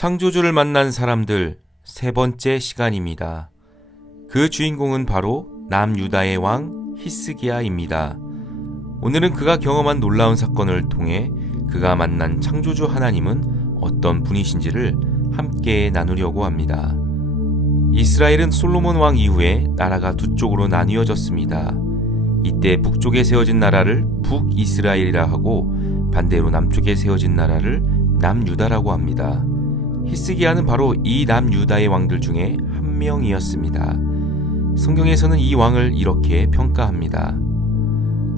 창조주를 만난 사람들 세 번째 시간입니다. 그 주인공은 바로 남유다의 왕 히스기야입니다. 오늘은 그가 경험한 놀라운 사건을 통해 그가 만난 창조주 하나님은 어떤 분이신지를 함께 나누려고 합니다. 이스라엘은 솔로몬 왕 이후에 나라가 두 쪽으로 나뉘어졌습니다. 이때 북쪽에 세워진 나라를 북이스라엘이라 하고 반대로 남쪽에 세워진 나라를 남유다라고 합니다. 히스기야는 바로 이 남유다의 왕들 중에 한 명이었습니다. 성경에서는 이 왕을 이렇게 평가합니다.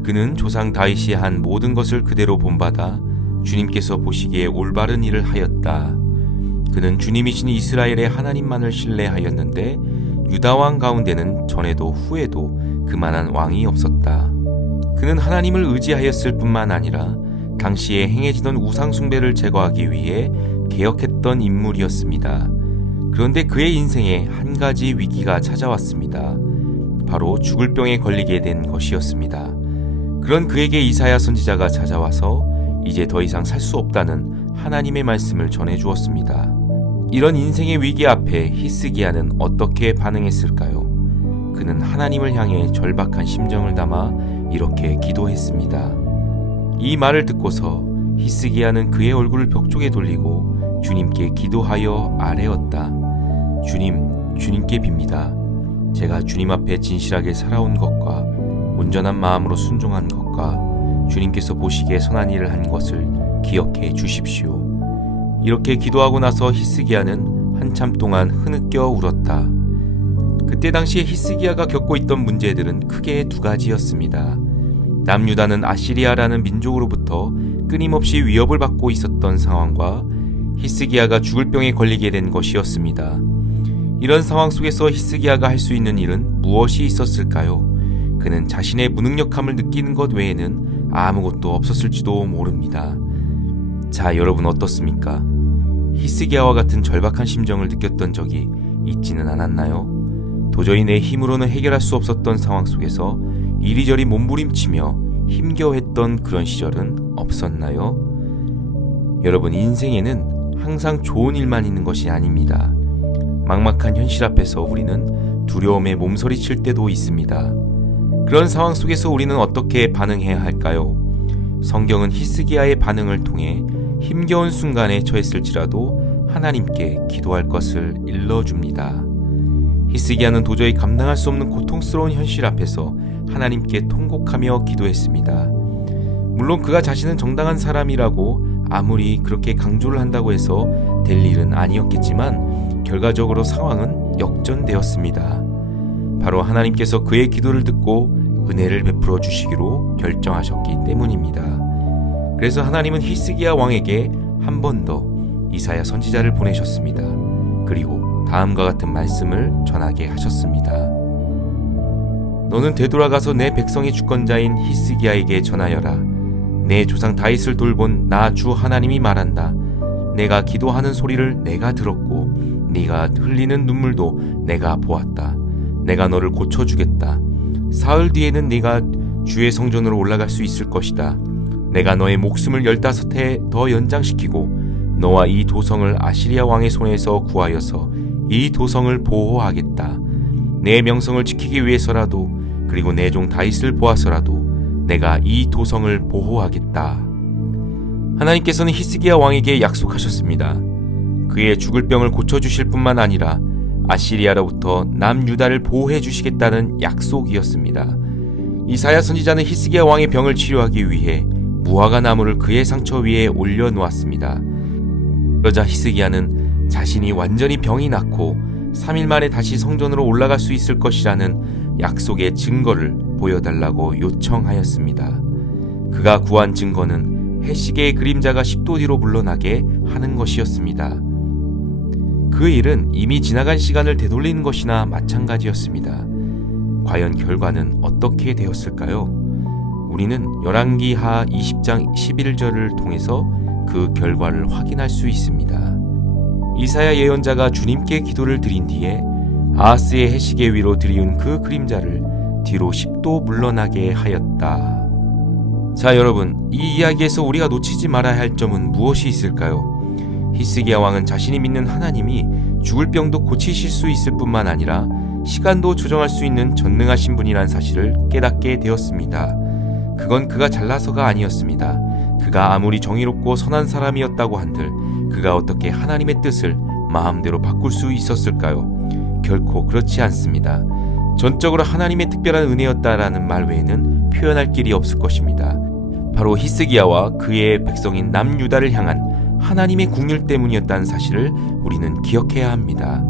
그는 조상 다윗이 한 모든 것을 그대로 본받아 주님께서 보시기에 올바른 일을 하였다. 그는 주님이신 이스라엘의 하나님만을 신뢰하였는데 유다 왕 가운데는 전에도 후에도 그만한 왕이 없었다. 그는 하나님을 의지하였을 뿐만 아니라 당시에 행해지던 우상 숭배를 제거하기 위해 개혁했던 인물이었습니다. 그런데 그의 인생에 한 가지 위기가 찾아왔습니다. 바로 죽을 병에 걸리게 된 것이었습니다. 그런 그에게 이사야 선지자가 찾아와서 이제 더 이상 살 수 없다는 하나님의 말씀을 전해주었습니다. 이런 인생의 위기 앞에 히스기야는 어떻게 반응했을까요? 그는 하나님을 향해 절박한 심정을 담아 이렇게 기도했습니다. 이 말을 듣고서 히스기야는 그의 얼굴을 벽 쪽에 돌리고 주님께 기도하여 아뢰었다. 주님께 빕니다. 제가 주님 앞에 진실하게 살아온 것과 온전한 마음으로 순종한 것과 주님께서 보시기에 선한 일을 한 것을 기억해 주십시오. 이렇게 기도하고 나서 히스기야는 한참 동안 흐느껴 울었다. 그때 당시에 히스기야가 겪고 있던 문제들은 크게 두 가지였습니다. 남유다는 아시리아라는 민족으로부터 끊임없이 위협을 받고 있었던 상황과 히스기야가 죽을 병에 걸리게 된 것이었습니다. 이런 상황 속에서 히스기야가 할 수 있는 일은 무엇이 있었을까요? 그는 자신의 무능력함을 느끼는 것 외에는 아무것도 없었을지도 모릅니다. 자, 여러분 어떻습니까? 히스기야와 같은 절박한 심정을 느꼈던 적이 있지는 않았나요? 도저히 내 힘으로는 해결할 수 없었던 상황 속에서 이리저리 몸부림치며 힘겨워했던 그런 시절은 없었나요? 여러분, 인생에는 항상 좋은 일만 있는 것이 아닙니다. 막막한 현실 앞에서 우리는 두려움에 몸서리칠 때도 있습니다. 그런 상황 속에서 우리는 어떻게 반응해야 할까요? 성경은 히스기야의 반응을 통해 힘겨운 순간에 처했을지라도 하나님께 기도할 것을 일러줍니다. 히스기야는 도저히 감당할 수 없는 고통스러운 현실 앞에서 하나님께 통곡하며 기도했습니다. 물론 그가 자신은 정당한 사람이라고 아무리 그렇게 강조를 한다고 해서 될 일은 아니었겠지만 결과적으로 상황은 역전되었습니다. 바로 하나님께서 그의 기도를 듣고 은혜를 베풀어 주시기로 결정하셨기 때문입니다. 그래서 하나님은 히스기야 왕에게 한 번 더 이사야 선지자를 보내셨습니다. 그리고 다음과 같은 말씀을 전하게 하셨습니다. 너는 되돌아가서 내 백성의 주권자인 히스기야에게 전하여라. 내 조상 다윗을 돌본 나 주 하나님이 말한다. 내가 기도하는 소리를 내가 들었고 네가 흘리는 눈물도 내가 보았다. 내가 너를 고쳐주겠다. 사흘 뒤에는 네가 주의 성전으로 올라갈 수 있을 것이다. 내가 너의 목숨을 15해 더 연장시키고 너와 이 도성을 아시리아 왕의 손에서 구하여서 이 도성을 보호하겠다. 내 명성을 지키기 위해서라도 그리고 내 종 다윗을 보아서라도 내가 이 도성을 보호하겠다. 하나님께서는 히스기야 왕에게 약속하셨습니다. 그의 죽을 병을 고쳐주실 뿐만 아니라 아시리아로부터 남유다를 보호해 주시겠다는 약속이었습니다. 이사야 선지자는 히스기야 왕의 병을 치료하기 위해 무화과 나무를 그의 상처 위에 올려놓았습니다. 그러자 히스기야는 자신이 완전히 병이 낫고 3일 만에 다시 성전으로 올라갈 수 있을 것이라는 약속의 증거를 보여달라고 요청하였습니다. 그가 구한 증거는 해시계의 그림자가 10도 뒤로 물러나게 하는 것이었습니다. 그 일은 이미 지나간 시간을 되돌리는 것이나 마찬가지였습니다. 과연 결과는 어떻게 되었을까요? 우리는 열왕기하 20장 11절을 통해서 그 결과를 확인할 수 있습니다. 이사야 예언자가 주님께 기도를 드린 뒤에 아하스의 해시계 위로 들이운 그 그림자를 뒤로 10도 물러나게 하였다. 자, 여러분, 이 이야기에서 우리가 놓치지 말아야 할 점은 무엇이 있을까요? 히스기야 왕은 자신이 믿는 하나님이 죽을 병도 고치실 수 있을 뿐만 아니라 시간도 조정할 수 있는 전능하신 분이란 사실을 깨닫게 되었습니다. 그건 그가 잘나서가 아니었습니다. 그가 아무리 정의롭고 선한 사람이었다고 한들 그가 어떻게 하나님의 뜻을 마음대로 바꿀 수 있었을까요? 결코 그렇지 않습니다. 전적으로 하나님의 특별한 은혜였다라는 말 외에는 표현할 길이 없을 것입니다. 바로 히스기야와 그의 백성인 남유다를 향한 하나님의 국률 때문이었다는 사실을 우리는 기억해야 합니다.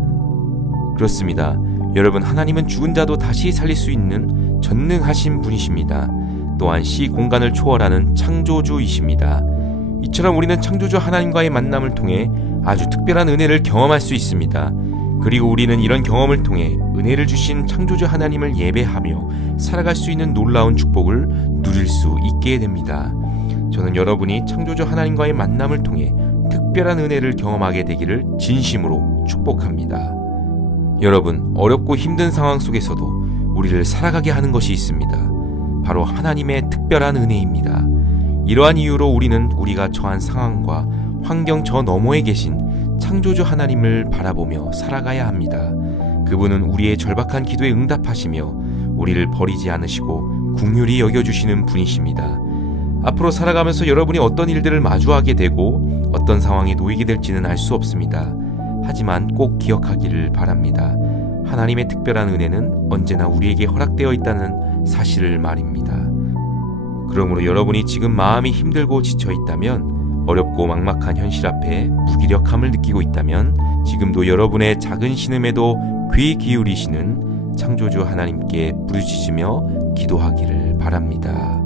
그렇습니다. 여러분, 하나님은 죽은 자도 다시 살릴 수 있는 전능하신 분이십니다. 또한 시 공간을 초월하는 창조주이십니다. 이처럼 우리는 창조주 하나님과의 만남을 통해 아주 특별한 은혜를 경험할 수 있습니다. 그리고 우리는 이런 경험을 통해 은혜를 주신 창조주 하나님을 예배하며 살아갈 수 있는 놀라운 축복을 누릴 수 있게 됩니다. 저는 여러분이 창조주 하나님과의 만남을 통해 특별한 은혜를 경험하게 되기를 진심으로 축복합니다. 여러분, 어렵고 힘든 상황 속에서도 우리를 살아가게 하는 것이 있습니다. 바로 하나님의 특별한 은혜입니다. 이러한 이유로 우리는 우리가 처한 상황과 환경 저 너머에 계신 창조주 하나님을 바라보며 살아가야 합니다. 그분은 우리의 절박한 기도에 응답하시며 우리를 버리지 않으시고 긍휼히 여겨주시는 분이십니다. 앞으로 살아가면서 여러분이 어떤 일들을 마주하게 되고 어떤 상황에 놓이게 될지는 알 수 없습니다. 하지만 꼭 기억하기를 바랍니다. 하나님의 특별한 은혜는 언제나 우리에게 허락되어 있다는 사실을 말입니다. 그러므로 여러분이 지금 마음이 힘들고 지쳐 있다면, 어렵고 막막한 현실 앞에 무기력함을 느끼고 있다면 지금도 여러분의 작은 신음에도 귀 기울이시는 창조주 하나님께 부르짖으며 기도하기를 바랍니다.